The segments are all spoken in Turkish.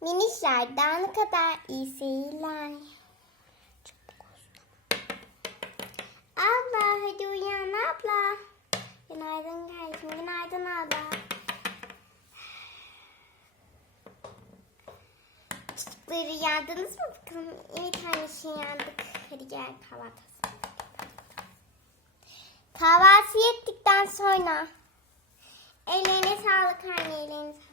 Minişler kadar iyi seyirler. Abla hadi uyan abla. Günaydın kardeşim. Günaydın abla. Çocukları uyandınız mı bakalım? Evet annesi uyandık. Hadi gel kahvaltı. Kahvaltı ettikten sonra. Ellerine sağlık anne ellerine sağlık.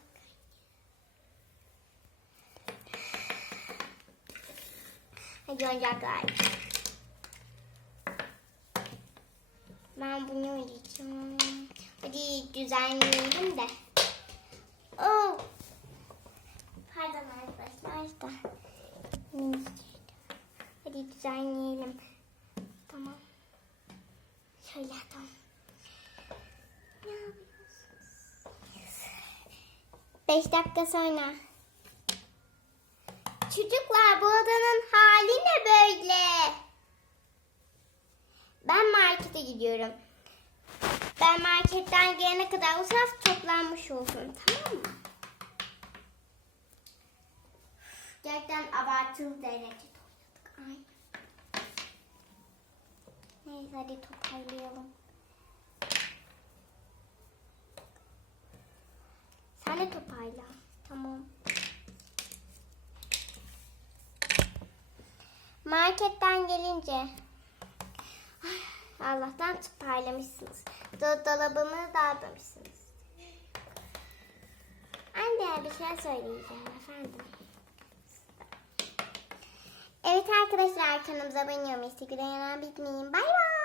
Oyuncaklar. Ben bunu oynayacağım. Hadi düzenleyelim de. Oh. Pardon arkadaşlar da. Hadi düzenleyelim. Tamam. Şöyle tamam. Ne yapıyorsunuz? Beş dakika sonra. Çocuklar bu odanın hali ne böyle? Ben markete gidiyorum. Ben marketten gelene kadar o saf toplanmış olsun tamam mı? Gerçekten abartılı derece topladık. Ay. Neyse hadi toparlayalım. Sen de toparla. Tamam. Marketten gelince Ay, Allah'tan toparlamışsınız. Do- Dolabımı dağıtmışsınız. Anne bir şey söyleyeceğim efendim. Evet arkadaşlar kanalımıza abone olmayı, Instagram'a bitmeyin. Bay bay.